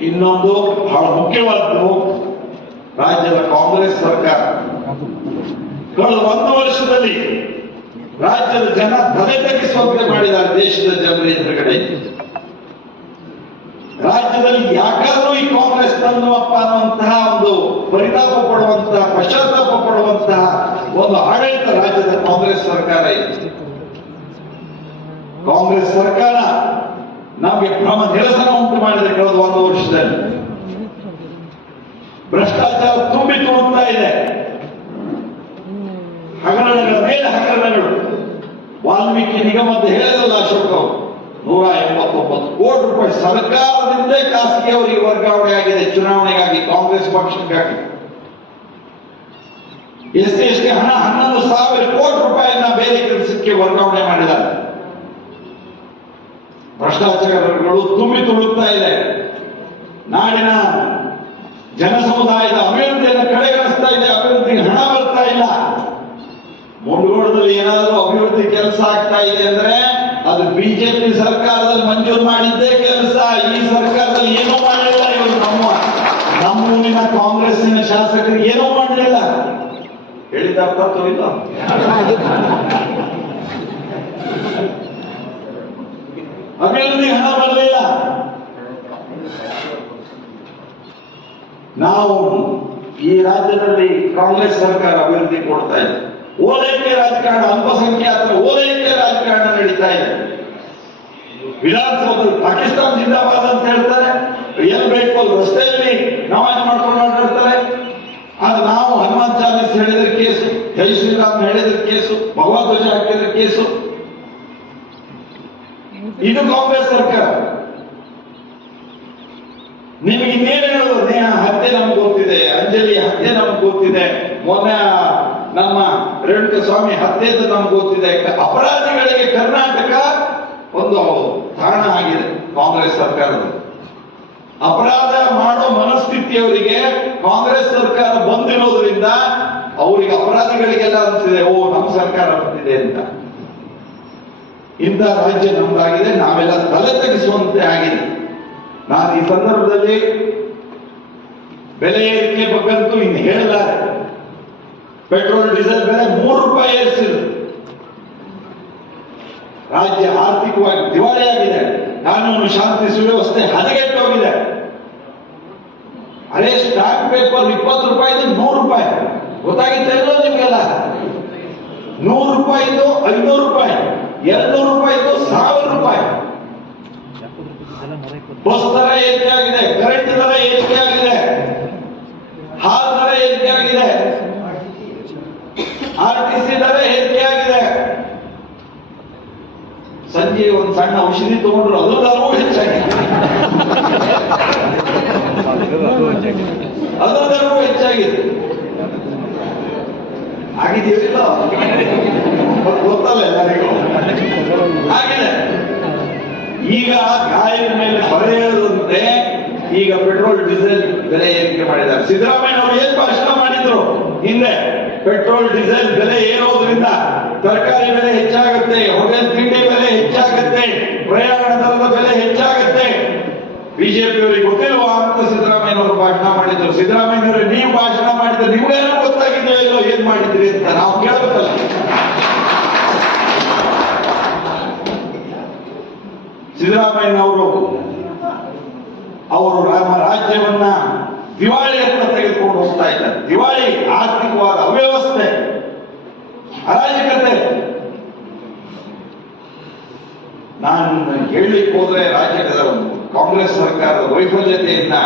ಇನ್ನೊಂದು ಬಹಳ ಮುಖ್ಯವಾದ್ದು ರಾಜ್ಯದ ಕಾಂಗ್ರೆಸ್ ಸರ್ಕಾರ. ಕಳೆದ ಒಂದು ವರ್ಷದಲ್ಲಿ ರಾಜ್ಯದ ಜನ ತಲೆ ತಗ್ಗಿಸುವಂತೆ ಮಾಡಿದ್ದಾರೆ ದೇಶದ ಜನರ ಎದುರುಗಡೆ. ರಾಜ್ಯದಲ್ಲಿ ಯಾಕಾದ್ರೂ ಈ ಕಾಂಗ್ರೆಸ್ ತಂದುವಪ್ಪ ಅನ್ನುವಂತಹ ಒಂದು ಪರಿತಾಪ ಪಡುವಂತಹ ಪಶ್ಚಾತ್ತಾಪ ಪಡುವಂತಹ ಒಂದು ಆಡಳಿತ ರಾಜ್ಯದ ಕಾಂಗ್ರೆಸ್ ಸರ್ಕಾರ ಇದೆ. ಕಾಂಗ್ರೆಸ್ ಸರ್ಕಾರ ನಮಗೆ ಭ್ರಮ ನಿರಸನ ಉಂಟು ಮಾಡಿದೆ ಕಳೆದ ಒಂದು ವರ್ಷದಲ್ಲಿ. ಭ್ರಷ್ಟಾಚಾರ ತುಂಬಿ ತುಳುಕ್ತಾ ಇದೆ. ಹಗರಣಗಳ ಮೇಲೆ ಹಗರಣಗಳು. ವಾಲ್ಮೀಕಿ ನಿಗಮದ ಹೇಳಿದಲ್ಲ ಅಶೋಕ್ ಅವರು. ನೂರ ಎಂಬತ್ತೊಂಬತ್ತು ಕೋಟಿ ರೂಪಾಯಿ ಸರ್ಕಾರದಿಂದ ಖಾಸಗಿ ಅವರಿಗೆ ವರ್ಗಾವಣೆ ಆಗಿದೆ, ಚುನಾವಣೆಗಾಗಿ ಕಾಂಗ್ರೆಸ್ ಪಕ್ಷಕ್ಕಾಗಿ. ಎಸ್ ಟಿ ಹಣ ಹನ್ನೊಂದು ಸಾವಿರ ಕೋಟಿ ರೂಪಾಯಿಯನ್ನ ಬೇರೆ ಕೆಲಸಕ್ಕೆ ವರ್ಗಾವಣೆ ಮಾಡಿದ್ದಾರೆ. ಭ್ರಷ್ಟಾಚಾರಗಳು ತುಂಬಿ ತುಳುಕ್ತಾ ಇದೆ. ನಾಡಿನ ಜನ ಸಮುದಾಯದ ಅಭಿವೃದ್ಧಿಯನ್ನು ಕಡೆಗಣಿಸ್ತಾ ಇದೆ. ಅಭಿವೃದ್ಧಿಗೆ ಹಣ ಬರ್ತಾ ಇಲ್ಲ. ಮುಂಡಗೋಡದಲ್ಲಿ ಏನಾದರೂ ಅಭಿವೃದ್ಧಿ ಕೆಲಸ ಆಗ್ತಾ ಇದೆ ಅಂದ್ರೆ ಅದು ಬಿಜೆಪಿ ಸರ್ಕಾರದಲ್ಲಿ ಮಂಜೂರು ಮಾಡಿದ್ದೇ ಕೆಲಸ. ಈ ಸರ್ಕಾರದಲ್ಲಿ ಏನೂ ಮಾಡಲಿಲ್ಲ ಇವರು ನಮ್ಮ ನಮ್ಮೂರಿನ ಕಾಂಗ್ರೆಸ್ಸಿನ ಶಾಸಕರಿಗೆ ಏನೂ ಮಾಡಲಿಲ್ಲ. ಹೇಳಿದ ತೋರಿಲ್ಲ ಅಭಿವೃದ್ಧಿ ಹಣ ಬರಲಿಲ್ಲ ನಾವು ಈ ರಾಜ್ಯದಲ್ಲಿ ಕಾಂಗ್ರೆಸ್ ಸರ್ಕಾರ ಅಭಿವೃದ್ಧಿ ಕೊಡ್ತಾ ಇದೆ. ಓಲೈಕೆ ರಾಜಕಾರಣ, ಅಲ್ಪಸಂಖ್ಯಾತರ ಓಲೈಕೆ ರಾಜಕಾರಣ ನಡೀತಾ ಇದೆ. ವಿಧಾನಸೌಧ ಪಾಕಿಸ್ತಾನ ಜಿಂದಾಬಾದ್ ಅಂತ ಹೇಳ್ತಾರೆ. ರಿಯಲ್ ಬೇಕು ರಸ್ತೆಯಲ್ಲಿ ನಮಾಜ್ ಮಾಡ್ಕೊಂಡು ಮಾಡಿರ್ತಾರೆ ಆದ್ರೆ ನಾವು ಹನುಮಾನ್ ಚಾಲೀಸ್ ಹೇಳಿದ್ರೆ ಕೇಸು, ಜೈ ಶ್ರೀರಾಮ್ ಹೇಳಿದ್ರೆ ಕೇಸು ಭಗವಧ್ವಜ ಹಾಕಿದ್ರೆ ಕೇಸು. ಇದು ಕಾಂಗ್ರೆಸ್ ಸರ್ಕಾರ. ನಿಮಗೆ ಇನ್ನೇನು ಹೇಳೋದು ನೇಹ ಹತ್ಯೆ ನಮ್ಗೆ ಗೊತ್ತಿದೆ, ಅಂಜಲಿ ಹತ್ಯೆ ನಮ್ಗೆ ಗೊತ್ತಿದೆ, ಮೊನ್ನೆ ನಮ್ಮ ರೇಣುಕ ಸ್ವಾಮಿ ಹತ್ಯೆ ಅಂತ ನಮ್ಗೆ ಗೊತ್ತಿದೆ. ಅಪರಾಧಿಗಳಿಗೆ ಕರ್ನಾಟಕ ಒಂದು ತಾಣ ಆಗಿದೆ ಕಾಂಗ್ರೆಸ್ ಸರ್ಕಾರದ. ಅಪರಾಧ ಮಾಡೋ ಮನಸ್ಥಿತಿಯವರಿಗೆ ಕಾಂಗ್ರೆಸ್ ಸರ್ಕಾರ ಬಂದಿರೋದ್ರಿಂದ ಅವರಿಗೆ ಅಪರಾಧಿಗಳಿಗೆಲ್ಲ ಅನಿಸಿದೆ, ಓ ನಮ್ಮ ಸರ್ಕಾರ ಬಂದಿದೆ ಅಂತ. ಇಂಥ ರಾಜ್ಯ ನಮ್ದಾಗಿದೆ, ನಾವೆಲ್ಲ ತಲೆ ತಗ್ಗಿಸುವಂತೆ ಆಗಿದೆ. ನಾನು ಈ ಸಂದರ್ಭದಲ್ಲಿ ಬೆಲೆ ಏರಿಕೆ ಬಗ್ಗಂತೂ ಇನ್ನು ಹೇಳಲ್ಲ ಪೆಟ್ರೋಲ್, ಡೀಸೆಲ್ ಬೆಲೆ ಮೂರು ರೂಪಾಯಿ ಏರಿಸಿದ್ರು ರಾಜ್ಯ ಆರ್ಥಿಕವಾಗಿ ದಿವಾಳಿಯಾಗಿದೆ. ಕಾನೂನು ಶಾಂತಿ ಸುವ್ಯವಸ್ಥೆ ಹದಗೆಟ್ಟೋಗಿದೆ ಅದೇ ಸ್ಟಾಕ್ ಪೇಪರ್ ಇಪ್ಪತ್ತು ರೂಪಾಯಿದು ನೂರು ರೂಪಾಯಿ. ಗೊತ್ತಾಗಿತ್ತು ಎಲ್ಲೋ ನಿಮಗೆಲ್ಲ? ನೂರು ರೂಪಾಯಿದು ಐನೂರು ರೂಪಾಯಿ, ಎರಡ್ನೂರು ರೂಪಾಯಿದು ಸಾವಿರ ರೂಪಾಯಿ. ಬಸ್ ದರ ಏರಿಕೆ ಆಗಿದೆ ಕರೆಂಟ್ ದರ ಏರಿಕೆ ಆಗಿದೆ ಹಾಲ್ ದರ ಏರಿಕೆ ಆಗಿದೆ ಆರ್ ಟಿ ಸಿ ದರ ಏರಿಕೆ ಆಗಿದೆ ಸಂಜೆ ಒಂದು ಸಣ್ಣ ಔಷಧಿ ತಗೊಂಡ್ರು, ಅದು ದರವೂ ಹೆಚ್ಚಾಗಿದೆ ಅದು ದರವೂ ಹೆಚ್ಚಾಗಿದೆ. ಆಗಿದೆಯಲ್ಲ ಗೊತ್ತಲ್ಲ ಎಲ್ಲರಿಗೂ. ಆಗಿದೆ ಈಗ ಗಾಯದ ಮೇಲೆ ಬರೆಯದಂತೆ ಈಗ ಪೆಟ್ರೋಲ್, ಡೀಸೆಲ್ ಬೆಲೆ ಏರಿಕೆ ಮಾಡಿದ್ದಾರೆ. ಸಿದ್ದರಾಮಯ್ಯ ಅವರು ಏನ್ ಭಾಷಣ ಮಾಡಿದ್ರು? ಹಿಂದೆ ಪೆಟ್ರೋಲ್, ಡೀಸೆಲ್ ಬೆಲೆ ಏರೋದ್ರಿಂದ ತರಕಾರಿ ಬೆಲೆ ಹೆಚ್ಚಾಗುತ್ತೆ, ಹೋಟೆಲ್ ತಿಂಡಿ ಬೆಲೆ ಹೆಚ್ಚಾಗುತ್ತೆ ಪ್ರಯಾಣ ದರದ ಬೆಲೆ ಹೆಚ್ಚಾಗುತ್ತೆ. ಬಿಜೆಪಿ ಅವರಿಗೆ ಗೊತ್ತಿಲ್ವಾ ಅಂತ ಸಿದ್ದರಾಮಯ್ಯ ಅವರು ಭಾಷಣ ಮಾಡಿದ್ರು ಸಿದ್ದರಾಮಯ್ಯ ಅವರು ನೀವು ಭಾಷಣ ಮಾಡಿದ್ರೆ ನಿಮ್ಗೇನೋ ಗೊತ್ತಾಗಿದೆ ಇಲ್ಲೋ ಏನ್ ಮಾಡಿದ್ರಿ ಅಂತ ನಾವು ಕೇಳಬೇಕಲ್ಲ ಸಿದ್ದರಾಮಯ್ಯನವರು ಅವರು ನಮ್ಮ ರಾಜ್ಯವನ್ನ ದಿವಾಳಿ ಅಂತ ತೆಗೆದುಕೊಂಡು ಹೋಗ್ತಾ ಇದ್ದಾರೆ. ದಿವಾಳಿ ಆರ್ಥಿಕವಾದ ಅವ್ಯವಸ್ಥೆ. ಅರಾಜಕತೆ. ನಾನು ಹೇಳಲಿಕ್ಕೆ ಹೋದ್ರೆ ರಾಜ್ಯದ ಕಾಂಗ್ರೆಸ್ ಸರ್ಕಾರದ ವೈಫಲ್ಯತೆಯನ್ನ